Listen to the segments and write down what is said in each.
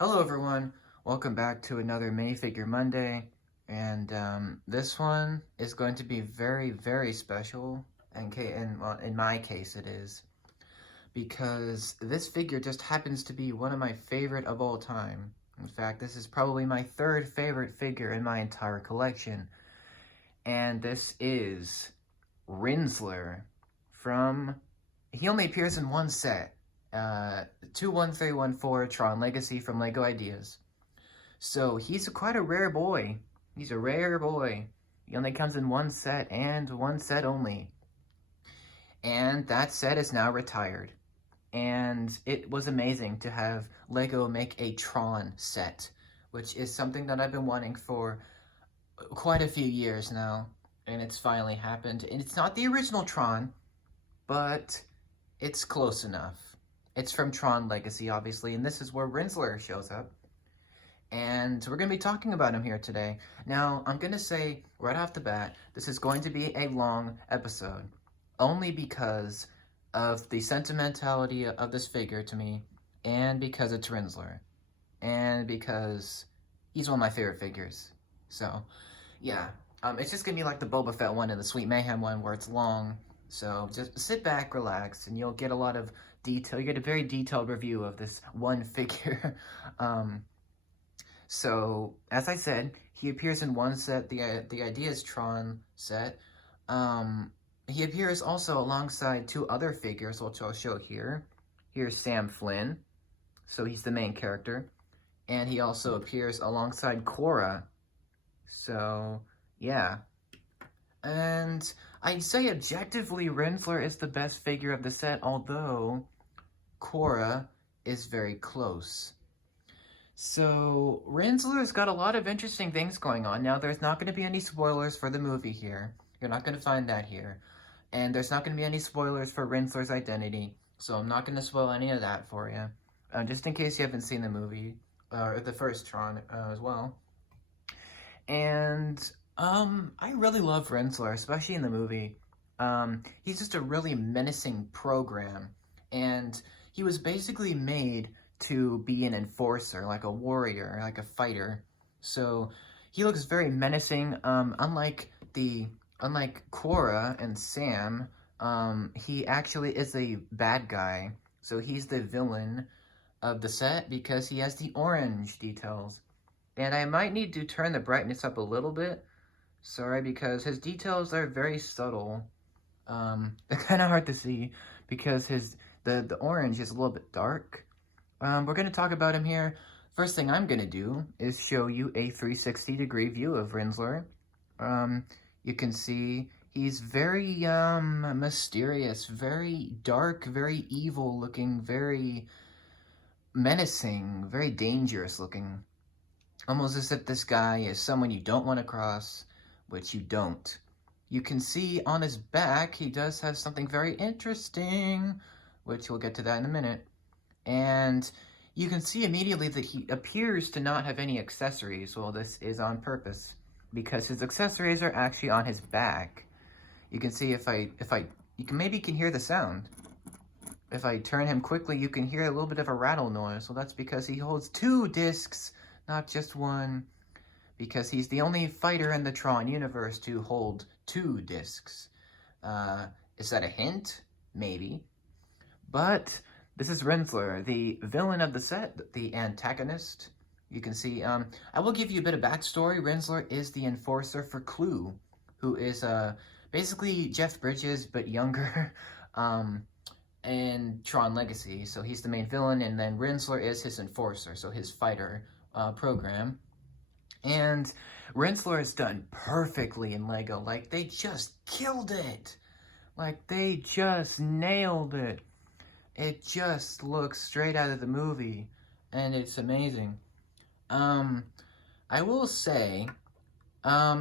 Hello everyone, welcome back to another Minifigure Monday, and this one is going to be very special, well, in my case it is, because this figure just happens to be one of my favorite of all time. In fact, this is probably my third favorite figure in my entire collection, and this is Rinzler from, he only appears in one set, 21314 Tron Legacy from LEGO Ideas. So he's quite a rare boy. He's a rare boy. He only comes in one set and one set only. And that set is now retired. And it was amazing to have LEGO make a Tron set, which is something that I've been wanting for quite a few years now. And it's finally happened. And it's not the original Tron, but it's close enough. It's from Tron Legacy, obviously, and this is where Rinselayer shows up. And we're going to be talking about him here today. Now, I'm going to say right off the bat, this is going to be a long episode, only because of the sentimentality of this figure to me, and because it's Rinzler, and because he's one of my favorite figures. So, yeah, it's just going to be like the Boba Fett one and the Sweet Mayhem one where it's long. So just sit back, relax, and you'll get a lot of detail. You get a very detailed review of this one figure. So, as I said, he appears in one set, the Ideas Tron set. He appears also alongside two other figures, which I'll show here. Here's Sam Flynn, so he's the main character. And he also appears alongside Cora. So, yeah. And I'd say objectively, Rinzler is the best figure of the set, although Cora is very close. So, Rinsler's got a lot of interesting things going on. Now, there's not going to be any spoilers for the movie here. You're not going to find that here. And there's not going to be any spoilers for Rinsler's identity. So, I'm not going to spoil any of that for you. Just in case you haven't seen the movie, or the first Tron as well. And, I really love Rinsler, especially in the movie. He's just a really menacing program. And he was basically made to be an enforcer, like a warrior, like a fighter. So he looks very menacing. Unlike Cora and Sam, he actually is a bad guy. So he's the villain of the set because he has the orange details. And I might need to turn the brightness up a little bit. Sorry, because his details are very subtle. They're kind of hard to see because the orange is a little bit dark. We're going to talk about him here. First thing I'm going to do is show you a 360-degree view of Rinzler. You can see he's very mysterious, very dark, very evil looking, very menacing, very dangerous looking. Almost as if this guy is someone you don't want to cross, which you don't. You can see on his back he does have something very interesting, which we'll get to that in a minute. And you can see immediately that he appears to not have any accessories. Well, this is on purpose because his accessories are actually on his back. You can see maybe you can hear the sound. If I turn him quickly, you can hear a little bit of a rattle noise. Well, that's because he holds two discs, not just one, because he's the only fighter in the Tron universe to hold two discs. Is that a hint? Maybe. But this is Rinzler, the villain of the set, the antagonist. You can see, I will give you a bit of backstory. Rinzler is the enforcer for Clue, who is basically Jeff Bridges, but younger, in Tron Legacy. So he's the main villain, and then Rinzler is his enforcer, so his fighter program. And Rinselayer is done perfectly in LEGO. Like, they just killed it. Like, they just nailed it. It just looks straight out of the movie, and it's amazing. I will say,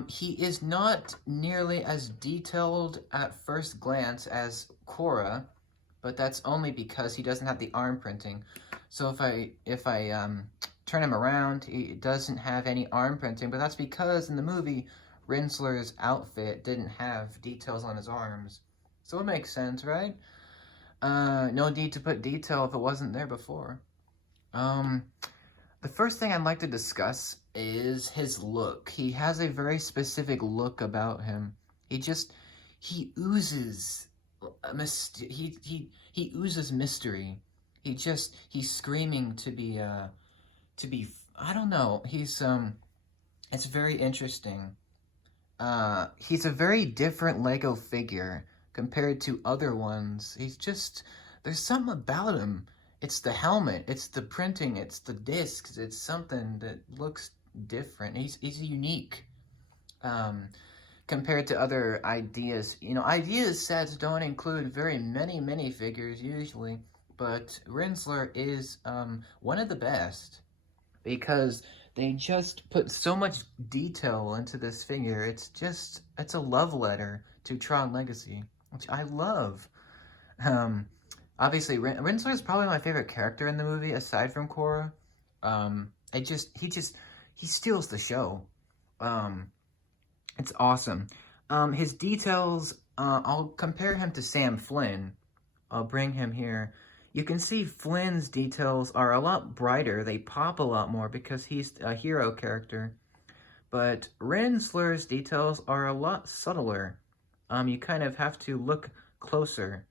he is not nearly as detailed at first glance as Cora, but that's only because he doesn't have the arm printing. So if I turn him around, he doesn't have any arm printing, but that's because in the movie, Rinzler's outfit didn't have details on his arms. So it makes sense, right? No need to put detail if it wasn't there before. The first thing I'd like to discuss is his look. He has a very specific look about him. He oozes he oozes mystery. He's screaming to be, I don't know. It's very interesting. He's a very different Lego figure compared to other ones. There's something about him. It's the helmet, it's the printing, it's the discs, it's something that looks different. He's unique. Um, Compared to other ideas. Ideas sets don't include very many minifigures usually, but Rinsler is one of the best because they just put so much detail into this figure. It's a love letter to Tron Legacy, which I love. Um, Obviously, Rinsler is probably my favorite character in the movie aside from Korra. He steals the show. Um, it's awesome. His details, I'll compare him to Sam Flynn. I'll bring him here. You can see Flynn's details are a lot brighter. They pop a lot more because he's a hero character. But Rinsler's details are a lot subtler. You kind of have to look closer.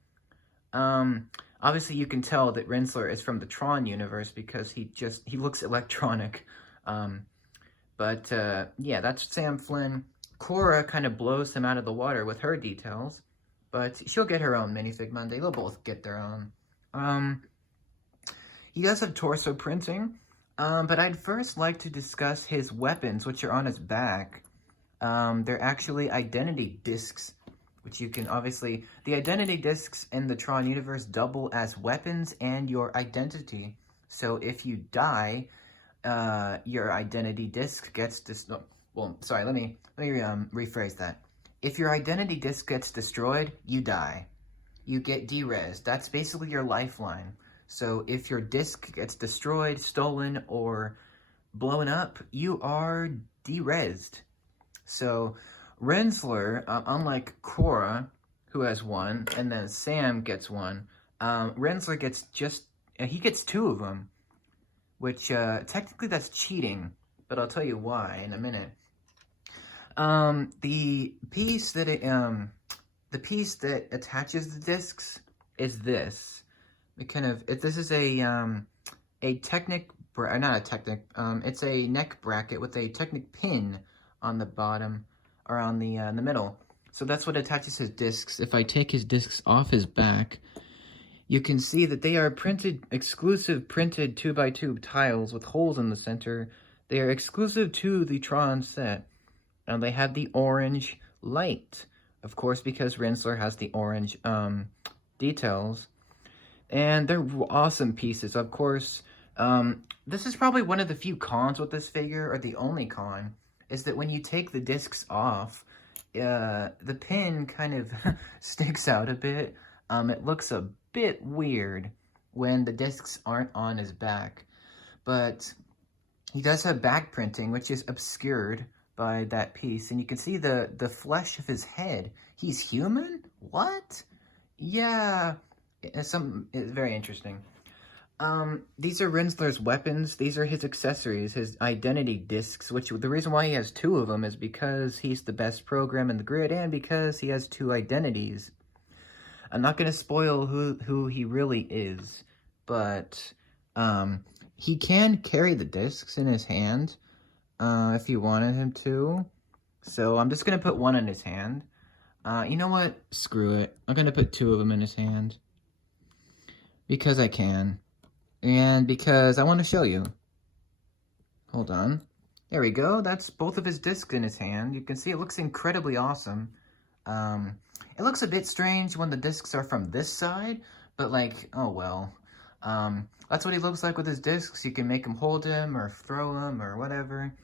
Obviously you can tell that Rinsler is from the Tron universe because he looks electronic. Yeah, that's Sam Flynn. Korra kind of blows him out of the water with her details, but she'll get her own minifig Monday. They'll both get their own. He does have torso printing, but I'd first like to discuss his weapons, which are on his back. They're actually identity discs, which you can obviously... The identity discs in the Tron universe double as weapons and your identity. So if you die, your identity disc gets well, sorry, let me rephrase that. If your identity disc gets destroyed, you die. You get derezzed. That's basically your lifeline. So if your disc gets destroyed, stolen, or blown up, you are derezzed. So Rinsler, unlike Korra, who has one, and then Sam gets one, Rinsler gets he gets two of them, which technically that's cheating, but I'll tell you why in a minute. The piece that attaches the discs is this. This is a Technic, not a Technic, it's a neck bracket with a Technic pin on the bottom, or on the in the middle. So that's what attaches his discs. If I take his discs off his back, you can see that they are exclusive printed 2x2 tiles with holes in the center. They are exclusive to the Tron set. And they have the orange light, of course, because Rinsler has the orange details. And they're awesome pieces, of course. This is probably one of the few cons with this figure, or the only con, is that when you take the discs off, the pin kind of sticks out a bit. It looks a bit weird when the discs aren't on his back. But he does have back printing, which is obscured by that piece, and you can see the flesh of his head. He's human? What? Yeah, it's very interesting. These are Rinsler's weapons. These are his accessories, his identity discs, which the reason why he has two of them is because he's the best program in the grid and because he has two identities. I'm not going to spoil who he really is, but he can carry the discs in his hand. If you wanted him to. So I'm just going to put one in his hand. You know what? Screw it. I'm going to put two of them in his hand. Because I can. And because I want to show you. Hold on. There we go. That's both of his discs in his hand. You can see it looks incredibly awesome. It looks a bit strange when the discs are from this side. But like, oh well. That's what he looks like with his discs. You can make him hold him or throw him or whatever.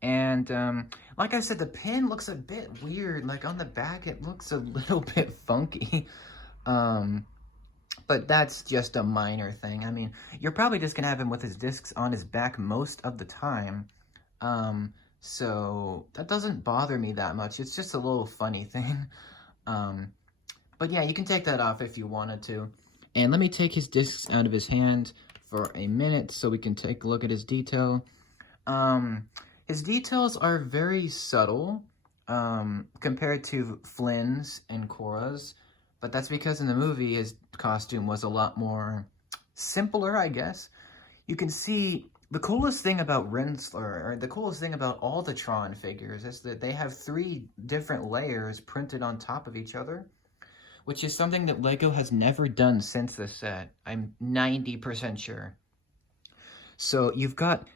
And, like I said, the pin looks a bit weird. Like, on the back, it looks a little bit funky. But that's just a minor thing. I mean, you're probably just gonna have him with his discs on his back most of the time. So that doesn't bother me that much. It's just a little funny thing. But yeah, you can take that off if you wanted to. And let me take his discs out of his hand for a minute so we can take a look at his detail. His details are very subtle compared to Flynn's and Cora's, but that's because in the movie his costume was a lot more simpler, I guess. You can see the coolest thing about Rinzler, or the coolest thing about all the Tron figures, is that they have 3 different layers printed on top of each other, which is something that LEGO has never done since this set. I'm 90% sure. So you've got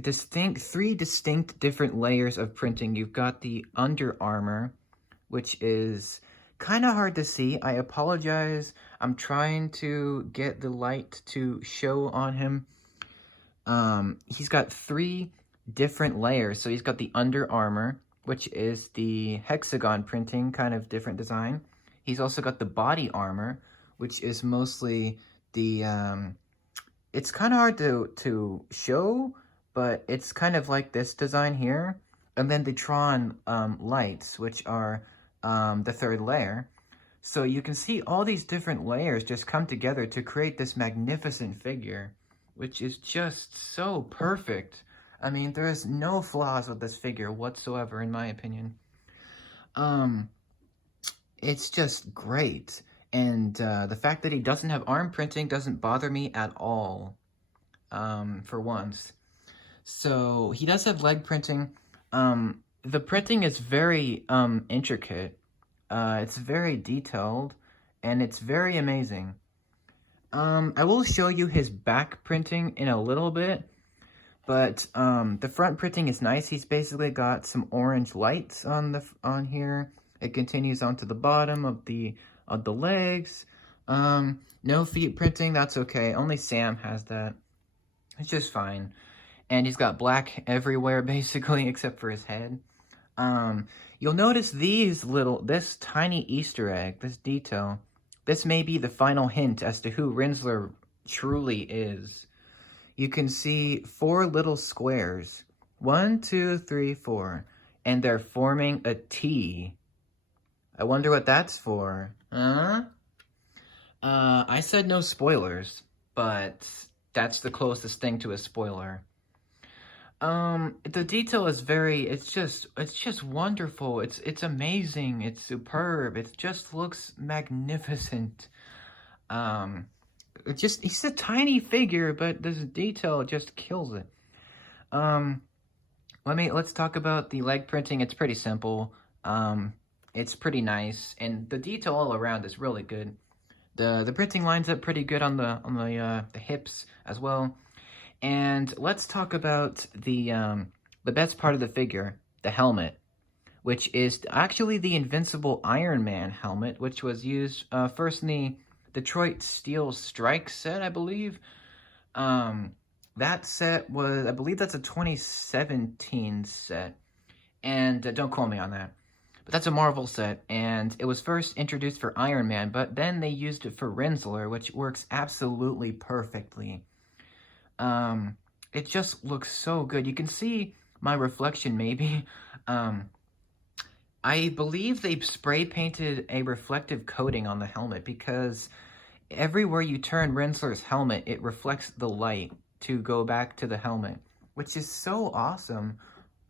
3 distinct different layers of printing. You've got the under armor, which is kind of hard to see. I apologize. I'm trying to get the light to show on him. He's got 3 different layers. So he's got the under armor, which is the hexagon printing, kind of different design. He's also got the body armor, which is mostly the, it's kind of hard to show, but it's kind of like this design here. And then the Tron lights, which are the 3rd layer. So you can see all these different layers just come together to create this magnificent figure, which is just so perfect. I mean, there is no flaws with this figure whatsoever, in my opinion. It's just great. And the fact that he doesn't have arm printing doesn't bother me at all, for once. So he does have leg printing. The printing is very intricate. It's very detailed, and it's very amazing. I will show you his back printing in a little bit, but the front printing is nice. He's basically got some orange lights on here. It continues onto the bottom of the legs. No feet printing, that's okay. Only Sam has that. It's just fine. And he's got black everywhere, basically, except for his head. You'll notice this tiny Easter egg, this detail. This may be the final hint as to who Rinzler truly is. You can see 4 little squares. 1, 2, 3, 4. And they're forming a T. I wonder what that's for. I said no spoilers, but that's the closest thing to a spoiler. The detail is it's just wonderful. It's amazing. It's superb. It just looks magnificent. He's a tiny figure, but this detail just kills it. Let's talk about the leg printing. It's pretty simple. It's pretty nice, and the detail all around is really good. The printing lines up pretty good on the hips as well. And let's talk about the best part of the figure, the helmet, which is actually the Invincible Iron Man helmet, which was used first in the Detroit Steel Strike set, I believe. That set was, I believe that's a 2017 set, and don't quote me on that. But that's a Marvel set, and it was first introduced for Iron Man, but then they used it for Rinselayer, which works absolutely perfectly. It just looks so good. You can see my reflection, maybe. I believe they spray painted a reflective coating on the helmet because everywhere you turn Rinselayer's helmet, it reflects the light to go back to the helmet, which is so awesome.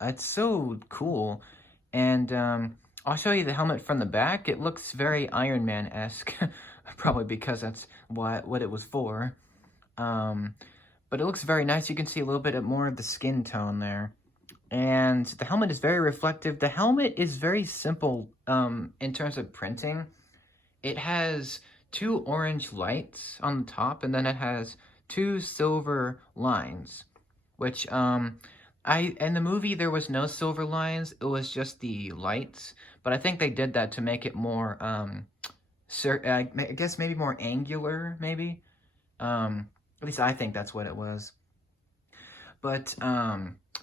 It's so cool. And I'll show you the helmet from the back. It looks very Iron Man-esque, probably because that's what it was for. But it looks very nice. You can see a little bit more of the skin tone there. And the helmet is very reflective. The helmet is very simple in terms of printing. It has 2 orange lights on the top, and then it has 2 silver lines, which in the movie there was no silver lines. It was just the lights, but I think they did that to make it more I guess maybe more angular, maybe. At least I think that's what it was. But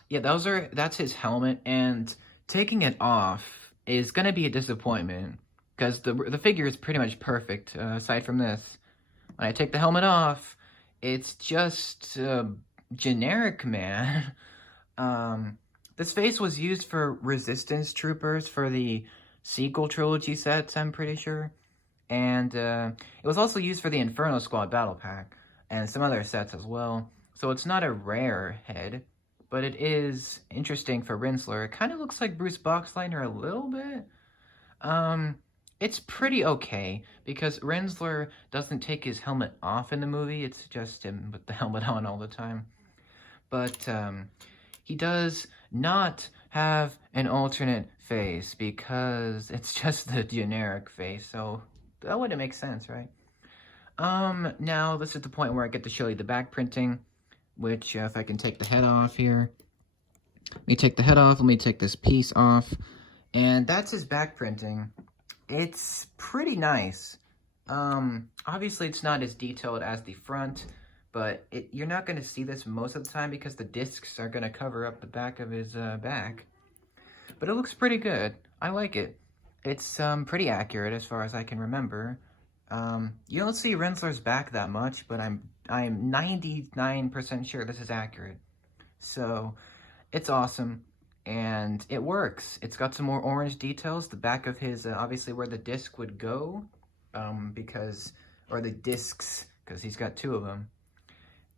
yeah, that's his helmet, and taking it off is gonna be a disappointment because the figure is pretty much perfect aside from this. When I take the helmet off, it's just generic, man. This face was used for Resistance Troopers for the sequel trilogy sets, I'm pretty sure. And it was also used for the Inferno Squad Battle Pack. and some other sets as well. So it's not a rare head, but it is interesting for Rinsler. It kind of looks like Bruce Boxleitner a little bit. Um, it's pretty okay because Rinsler doesn't take his helmet off in the movie. It's just him with the helmet on all the time. But he does not have an alternate face because it's just the generic face. So that wouldn't make sense, right? Now this is the point where I get to show you the back printing, which if I can take the head off here. Let me take the head off, let me take this piece off, and that's his back printing. It's pretty nice. Obviously it's not as detailed as the front, but you're not going to see this most of the time because the discs are going to cover up the back of his back. But it looks pretty good. I like it. It's pretty accurate as far as I can remember. You don't see Rinsler's back that much, but I'm 99% sure this is accurate. So it's awesome, and it works. It's got some more orange details. The back of his, obviously where the disc would go, or the discs, because he's got two of them.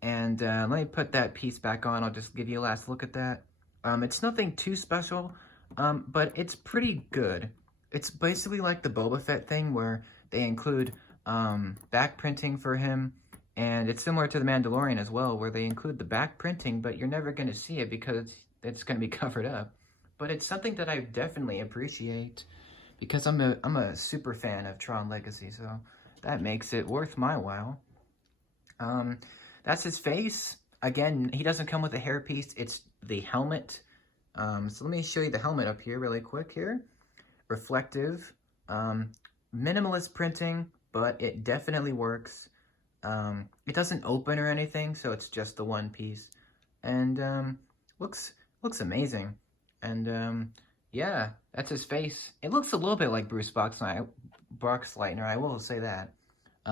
And let me put that piece back on. I'll just give you a last look at that. It's nothing too special, but it's pretty good. It's basically like the Boba Fett thing where they include back printing for him, and it's similar to the Mandalorian as well, where they include the back printing, but you're never going to see it because it's going to be covered up. But it's something that I definitely appreciate because I'm a super fan of Tron Legacy, so that makes it worth my while. That's his face. Again, he doesn't come with a hairpiece. It's the helmet. So let me show you the helmet up here really quick here. Reflective. Minimalist printing, but it definitely works. It doesn't open or anything, so it's just the one piece. And looks amazing. And yeah, that's his face. It looks a little bit like Bruce Boxleitner, I will say that.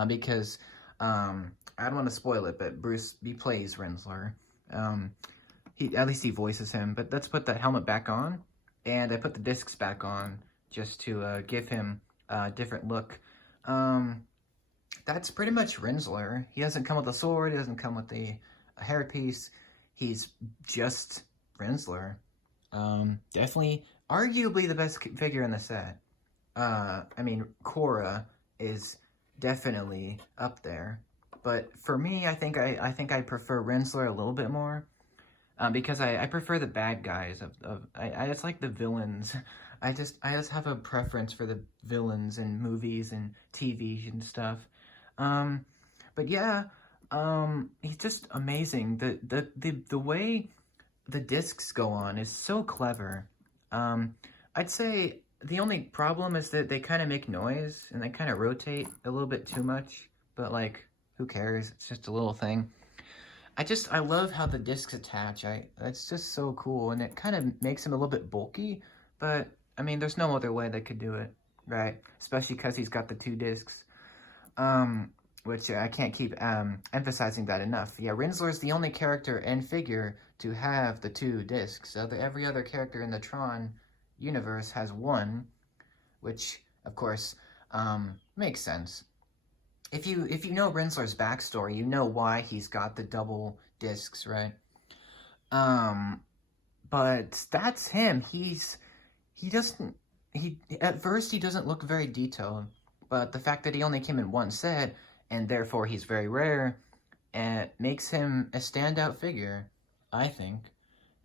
Because I don't want to spoil it, but he plays Rinzler. At least he voices him. But let's put that helmet back on, and I put the discs back on just to give him a different look. That's pretty much Rinzler. He doesn't come with a sword. He doesn't come with a hairpiece. He's just Rinzler. Definitely, arguably the best figure in the set. I mean, Korra is definitely up there. But for me, I think I prefer Rinsler a little bit more, because I prefer the bad guys I just like the villains. I just have a preference for the villains in movies and TV and stuff. But yeah, he's just amazing. The way the discs go on is so clever. I'd say the only problem is that they kind of make noise and they kind of rotate a little bit too much, but like, who cares? It's just a little thing. I love how the discs attach. It's just so cool, and it kind of makes him a little bit bulky, but I mean, there's no other way they could do it, right? Especially because he's got the two discs, which I can't keep emphasizing that enough. Yeah, Rinsler is the only character and figure to have the two discs. Every other character in the Tron universe has one, which, of course, makes sense. If you know Rinsler's backstory, you know why he's got the double discs, right? But that's him. At first he doesn't look very detailed, but the fact that he only came in one set, and therefore he's very rare, makes him a standout figure, I think.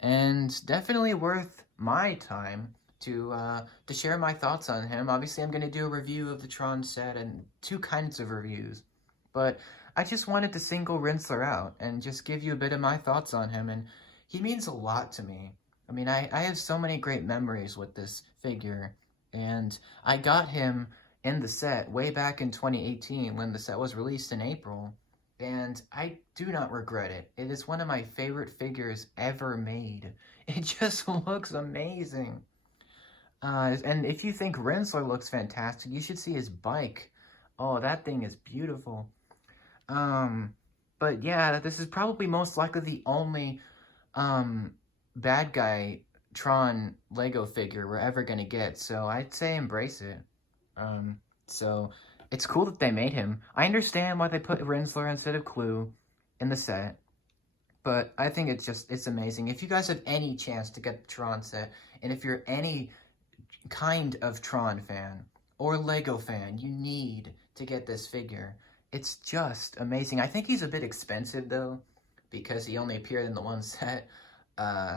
And definitely worth my time to share my thoughts on him. Obviously, I'm going to do a review of the Tron set and two kinds of reviews. But I just wanted to single Rinsler out and just give you a bit of my thoughts on him. And he means a lot to me. I mean, I have so many great memories with this figure. And I got him in the set way back in 2018 when the set was released in April. And I do not regret it. It is one of my favorite figures ever made. It just looks amazing. And if you think Rinsler looks fantastic, you should see his bike. Oh, that thing is beautiful. But yeah, this is probably most likely the only bad guy Tron Lego figure we're ever gonna get, so I'd say embrace it. So it's cool that they made him. I understand why they put Rinsler instead of Clue. in the set. But I think it's amazing. If you guys have any chance to get the Tron set, and if you're any kind of Tron fan or Lego fan, you need to get this figure. It's just amazing. I think he's a bit expensive though, because he only appeared in the one set.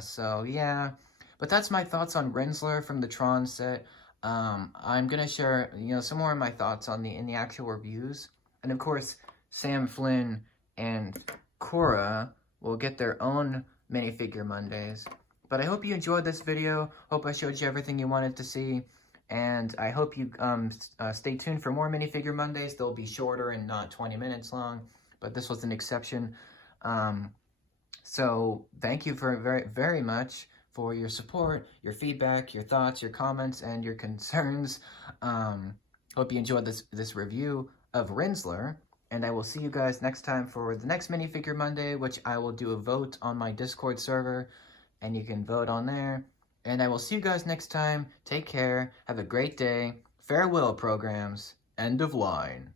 So yeah. But that's my thoughts on Rinzler from the Tron set. I'm gonna share, some more of my thoughts on in the actual reviews. And of course, Sam Flynn and Cora will get their own minifigure Mondays. But I hope you enjoyed this video. Hope I showed you everything you wanted to see. And I hope you stay tuned for more minifigure Mondays. They'll be shorter and not 20 minutes long. But this was an exception. So thank you for very, very much for your support, your feedback, your thoughts, your comments, and your concerns. Hope you enjoyed this review of Rinzler. And I will see you guys next time for the next Minifigure Monday, which I will do a vote on my Discord server. And you can vote on there. And I will see you guys next time. Take care. Have a great day. Farewell, programs. End of line.